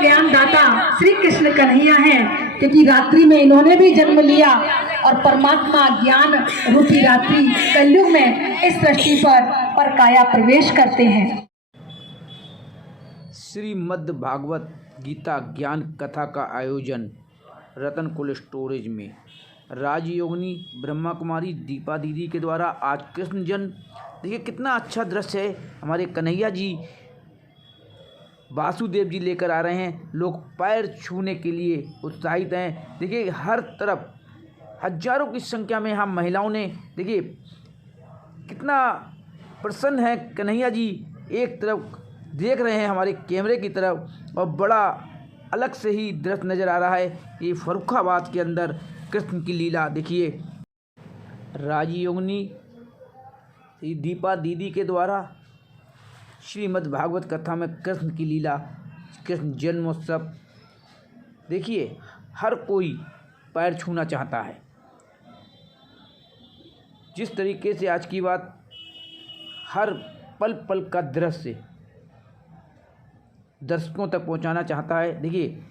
ज्ञान दाता श्री कृष्ण कन्हैया हैं, क्योंकि रात्रि में इन्होंने भी जन्म लिया और परमात्मा ज्ञान रूपी रात्रि कलयुग में इस सृष्टि पर काया प्रवेश करते हैं। श्रीमद् भागवत गीता ज्ञान कथा का आयोजन रतन कोल्ड स्टोरेज में राजयोगिनी ब्रह्मा कुमारी दीपा दीदी के द्वारा आज कृष्ण जन्म। देखिए कितना अच्छा दृश्य है। हमारे कन्हैया जी वासुदेव जी लेकर आ रहे हैं। लोग पैर छूने के लिए उत्साहित हैं। देखिए हर तरफ हजारों की संख्या में यहाँ महिलाओं ने, देखिए कितना प्रसन्न है कन्हैया जी। एक तरफ देख रहे हैं हमारे कैमरे की तरफ और बड़ा अलग से ही दृश्य नज़र आ रहा है। ये फर्रुखाबाद के अंदर कृष्ण की लीला देखिए। राजयोगिनी दीपा दीदी के द्वारा श्रीमद् भागवत कथा में कृष्ण की लीला, कृष्ण जन्मोत्सव। देखिए हर कोई पैर छूना चाहता है। जिस तरीके से आज की बात हर पल पल का दृश्य दर्शकों तक पहुंचाना चाहता है। देखिए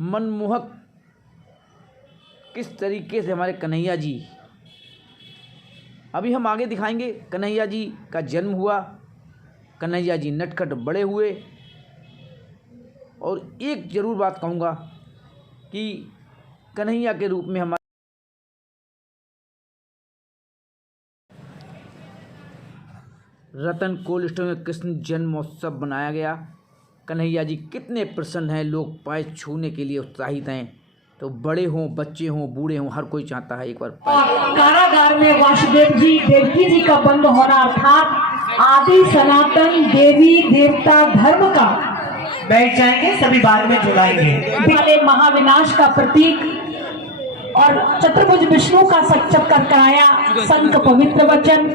मनमोहक किस तरीके से हमारे कन्हैया जी, अभी हम आगे दिखाएंगे कन्हैया जी का जन्म हुआ, कन्हैया जी नटखट बड़े हुए। और एक ज़रूर बात कहूँगा कि कन्हैया के रूप में हमारे रतन कोल्ड स्टोर में कृष्ण जन्मोत्सव बनाया गया। कन्हैया जी कितने प्रसन्न हैं। लोग पैर छूने के लिए उत्साहित हैं। तो बड़े हों, बच्चे हों, बूढ़े हों, हर कोई चाहता है एक बार। कारागार में वासुदेव जी देवकी जी का बंद होना अर्थात आदि सनातन देवी देवता धर्म का बैठ जाएंगे, सभी बाद में जुड़ाएंगे। वाले महाविनाश का प्रतीक और चतुर्भुज विष्णु का साक्षात्कार कराया। संत पवित्र वचन,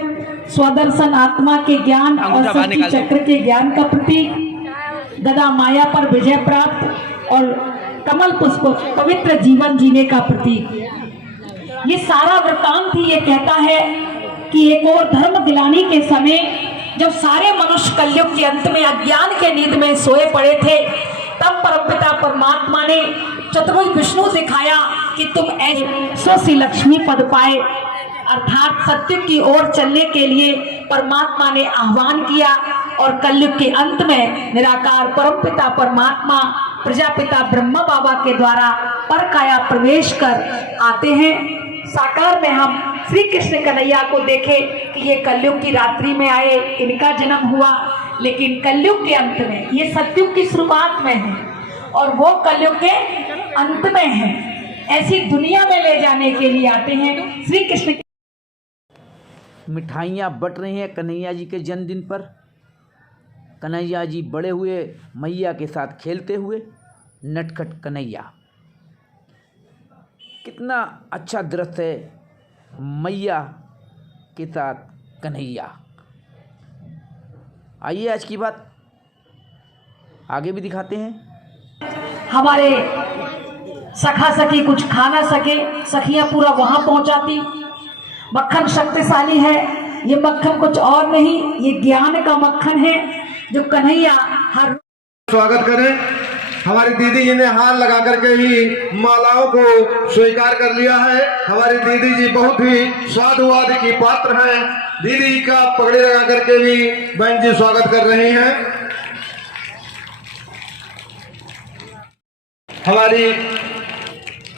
स्वदर्शन आत्मा के ज्ञान और शक्ति चक्र के ज्ञान का प्रतीक, गदा माया पर विजय प्राप्त और कमल पुष्प पवित्र जीवन जीने का प्रतीक। ये सारा वृत्तांत ही ये कहता है कि एक और धर्म गिलानी के समय जब सारे मनुष्य कलयुग के अंत में अज्ञान के नींद में सोए पड़े थे, तब परमपिता परमात्मा ने चतुर्भुज विष्णु दिखाया कि तुम ऐसे स्वसी लक्ष्मी पद पाए, अर्थात सत्य की ओर चलने के लिए परमात्मा ने आह्वान किया। और कलयुग के अंत में निराकार परमपिता परमात्मा प्रजापिता ब्रह्मा बाबा के द्वारा पर काया प्रवेश कर आते हैं। साकार में हम श्री कृष्ण कन्हैया को देखें कि ये कलयुग की रात्रि में आए, इनका जन्म हुआ, लेकिन कलयुग के अंत में, ये सतयुग की शुरुआत में है और वो कलयुग के अंत में है। ऐसी दुनिया में ले जाने के लिए आते हैं श्री कृष्ण। मिठाइयाँ बट रही हैं कन्हैया जी के जन्मदिन पर। कन्हैया जी बड़े हुए मैया के साथ खेलते हुए, नटखट कन्हैया। कितना अच्छा दृश्य है, मैया के साथ कन्हैया। आइए आज की बात आगे भी दिखाते हैं। हमारे सखा सखी कुछ खा ना सके, सखियां पूरा वहां पहुंचाती। मक्खन शक्तिशाली है, ये मक्खन कुछ और नहीं, ये ज्ञान का मक्खन है जो कन्हैया हर। स्वागत करें। हमारी दीदी जी ने हाथ लगा करके ही मालाओं को स्वीकार कर लिया है। हमारी दीदी जी बहुत ही साधुवाद की पात्र हैं। दीदी का पगड़ी लगा करके भी बहन जी स्वागत कर रही हैं। हमारी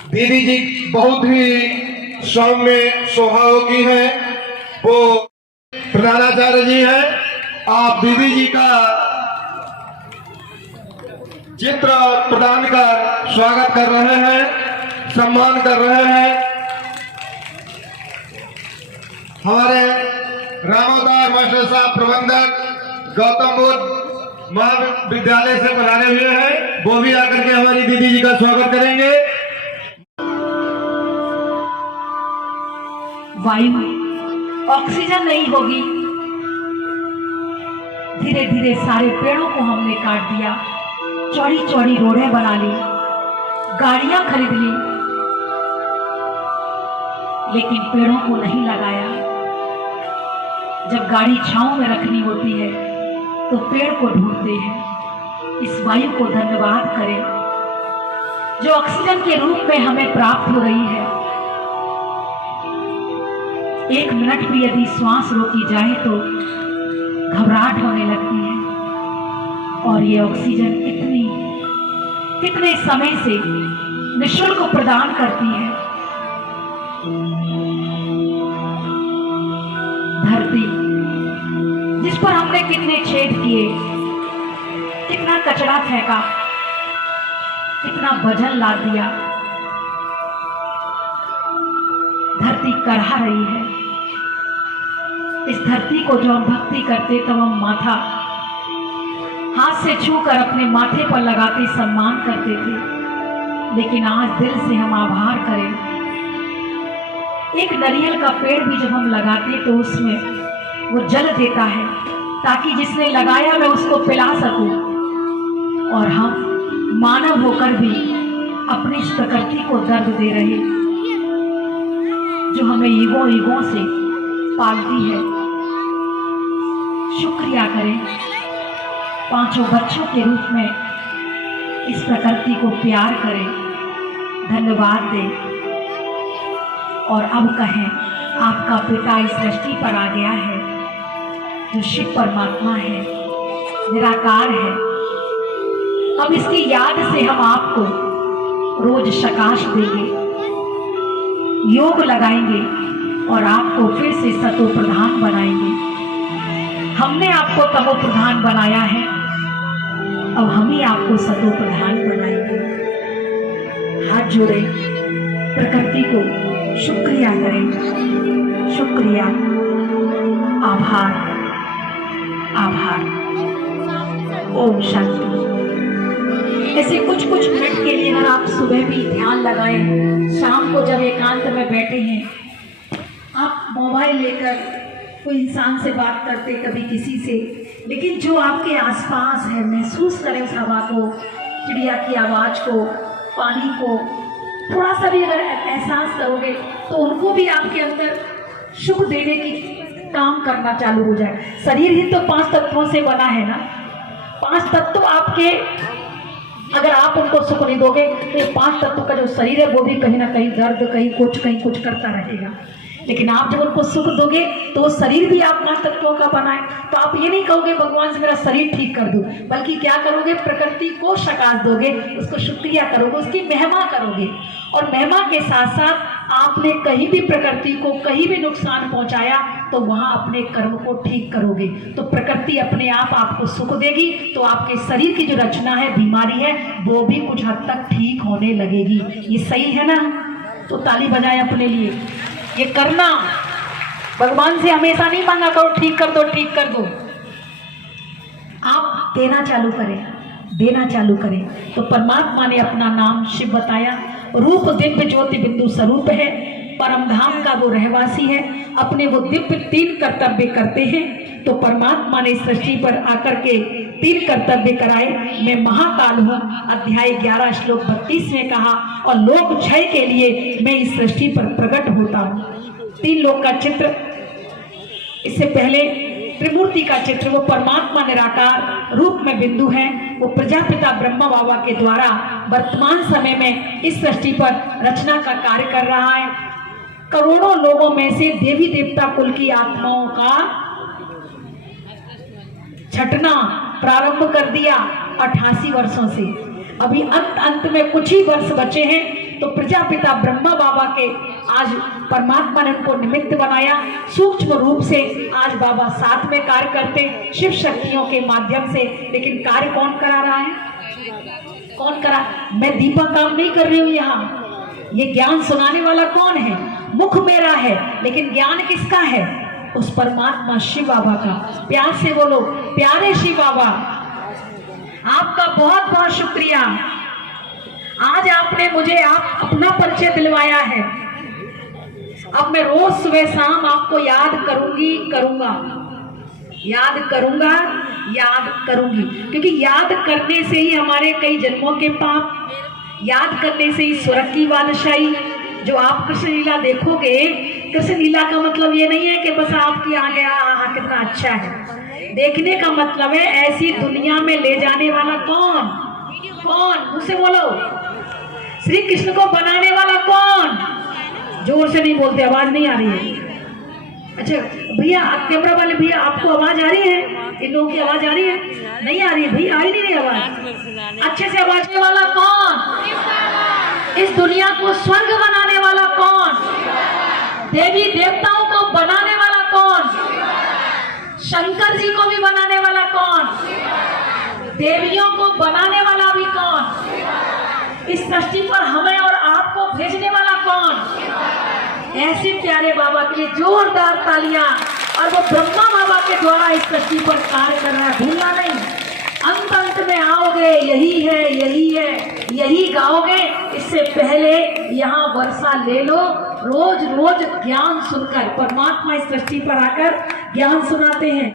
दीदी जी बहुत ही सौम्य स्वभाव की हैं। वो प्रधानाचार्य जी हैं। आप दीदी जी का चित्र प्रदान कर स्वागत कर रहे हैं, सम्मान कर रहे हैं। हमारे रामोदार मास्टर साहब प्रबंधक गौतम बुद्ध महाविद्यालय से पधारे हुए हैं, वो भी आकर के हमारी दीदी जी का स्वागत करेंगे। वायु ऑक्सीजन नहीं होगी। धीरे धीरे सारे पेड़ों को हमने काट दिया, चौड़ी चौड़ी रोडें बना ली, गाड़ियां खरीद ली, लेकिन पेड़ों को नहीं लगाया। जब गाड़ी छांव में रखनी होती है तो पेड़ को ढूंढते हैं, इस वायु को धन्यवाद करें जो ऑक्सीजन के रूप में हमें प्राप्त हो रही है। 1 मिनट भी यदि श्वास रोकी जाए तो घबराहट होने लगती है, और ये ऑक्सीजन कितने समय से निःशुल्क प्रदान करती है। धरती जिस पर हमने कितने छेद किए, कितना कचरा फेंका, कितना वजन लाद दिया, धरती करहा रही है। इस धरती को जो हम भक्ति करते तब हम माथा हाथ से छूकर अपने माथे पर लगाते सम्मान करते थे, लेकिन आज दिल से हम आभार करें। एक नारियल का पेड़ भी जब हम लगाते तो उसमें वो जल देता है ताकि जिसने लगाया मैं उसको पिला सकूं, और हम मानव होकर भी अपनी इस प्रकृति को दर्द दे रहे जो हमें युगों से पालती है। शुक्रिया करें, 5 बच्चों के रूप में इस प्रकृति को प्यार करें, धन्यवाद दें, और अब कहें आपका पिता इस सृष्टि पर आ गया है जो शिव परमात्मा है, निराकार है। अब इसकी याद से हम आपको रोज शकाश देंगे, योग लगाएंगे और आपको फिर से सतो प्रधान बनाएंगे। हमने आपको तमो प्रधान बनाया है, अब हम ही आपको सतो प्रधान बनाएंगे। हाथ जोड़े, प्रकृति को शुक्रिया करें, शुक्रिया, आभार, आभार। ओम शांति। ऐसे कुछ मिनट के लिए अगर आप सुबह भी ध्यान लगाएं, शाम को जब एकांत में बैठे हैं, आप मोबाइल लेकर कोई इंसान से बात करते, कभी किसी से, लेकिन जो आपके आसपास है महसूस करें उस हवा को, चिड़िया की आवाज़ को, पानी को। थोड़ा सा भी अगर एहसास करोगे तो उनको भी आपके अंदर सुख देने की काम करना चालू हो जाए। शरीर ही तो 5 तत्वों से बना है ना। 5 तत्व आपके, अगर आप उनको सुख नहीं दोगे तो ये 5 तत्व का जो शरीर है वो भी कहीं ना कहीं दर्द, कहीं कुछ करता रहेगा। लेकिन आप जब उनको सुख दोगे तो वो शरीर भी आप 5 तत्वों का बनाए, तो आप ये नहीं कहोगे भगवान से मेरा शरीर ठीक कर दो, बल्कि क्या करोगे, प्रकृति को शकाश दोगे, उसको शुक्रिया करोगे, उसकी महिमा करोगे। और महिमा के साथ साथ आपने कहीं भी प्रकृति को कहीं भी नुकसान पहुंचाया तो वहां अपने कर्म को ठीक करोगे, तो प्रकृति अपने आप आपको सुख देगी, तो आपके शरीर की जो रचना है, बीमारी है, वो भी कुछ हद तक ठीक होने लगेगी। ये सही है ना? तो ताली बजाए अपने लिए। ये करना, भगवान से हमेशा नहीं मांगा करो ठीक कर दो, ठीक कर दो। आप देना चालू करें, देना चालू करें। तो परमात्मा ने अपना नाम शिव बताया, रूप दिव्य ज्योति बिंदु स्वरूप है, परम धाम का वो रहवासी है, अपने वो दिव्य 3 कर्तव्य करते हैं। तो परमात्मा ने सृष्टि पर आकर के 3 कर्तव्य कराए। मैं महाकाल हूँ, अध्याय 11 श्लोक 32 में कहा, और लोक क्षय के लिए मैं इस सृष्टि पर प्रकट होता हूँ। 3 लोक का चित्र, इससे पहले त्रिमूर्ति का चित्र, वो परमात्मा निराकार रूप में बिंदु है, वो प्रजापिता ब्रह्मा बाबा के द्वारा वर्तमान समय में इस सृष्टि पर रचना का कार्य कर रहा है। करोड़ों लोगों में से देवी देवता कुल की आत्माओं का छटना प्रारंभ कर दिया 88 वर्षों से। अभी अंत में कुछ ही वर्ष बचे हैं, तो प्रजापिता ब्रह्मा बाबा के आज परमात्मा ने उनको निमित्त बनाया। सूक्ष्म रूप से आज बाबा साथ में कार्य करते शिव शक्तियों के माध्यम से, लेकिन कार्य कौन करा रहा है? कौन करा? मैं दीपा काम नहीं कर रही हूँ यहाँ। ये ज्ञान सुनाने वाला कौन है? मुख मेरा है, लेकिन ज्ञान किसका है? उस परमात्मा शिव बाबा का। प्यार से बोलो, प्यारे शिव बाबा, आपका बहुत बहुत शुक्रिया। आज आपने मुझे आप अपना परिचय दिलवाया है। अब मैं रोज सुबह शाम आपको याद करूंगी, करूंगा, याद करूंगा, याद करूंगी, क्योंकि याद करने से ही हमारे कई जन्मों के पाप, याद करने से ही स्वर्ग की बादशाही। जो आप कृष्ण लीला देखोगे, कृष्ण लीला का मतलब ये नहीं है कि बस आपकी आ गया, कितना अच्छा है। देखने का मतलब है ऐसी दुनिया में ले जाने वाला कौन? कौन? मुझसे बोलो। श्री कृष्ण को बनाने वाला कौन? जोर से नहीं बोलते, आवाज नहीं आ रही है। अच्छा भैया, आप कैमरा वाले भैया, आपको आवाज आ रही है? इन लोगों की आवाज आ रही है? नहीं आ रही है भैया, आई नहीं रही आवाज। अच्छे से आवाज देने वाला कौन? इस दुनिया को स्वर्ग बनाने वाला कौन? देवी देवताओं को बनाने वाला कौन? शंकर जी को भी बनाने वाला कौन? देवियों को बनाने वाला भी कौन? इस सृष्टि पर हमें और आपको भेजने वाला कौन? ऐसे प्यारे बाबा के जोरदार तालियां, और वो ब्रह्मा बाबा के द्वारा इस सृष्टि पर कार्य कर रहा है, भूलना नहीं। अंत में आओगे, यही है, यही है, यही गाओगे। इससे पहले यहाँ वर्षा ले लो, रोज रोज ज्ञान सुनकर। परमात्मा इस सृष्टि पर आकर ज्ञान सुनाते हैं।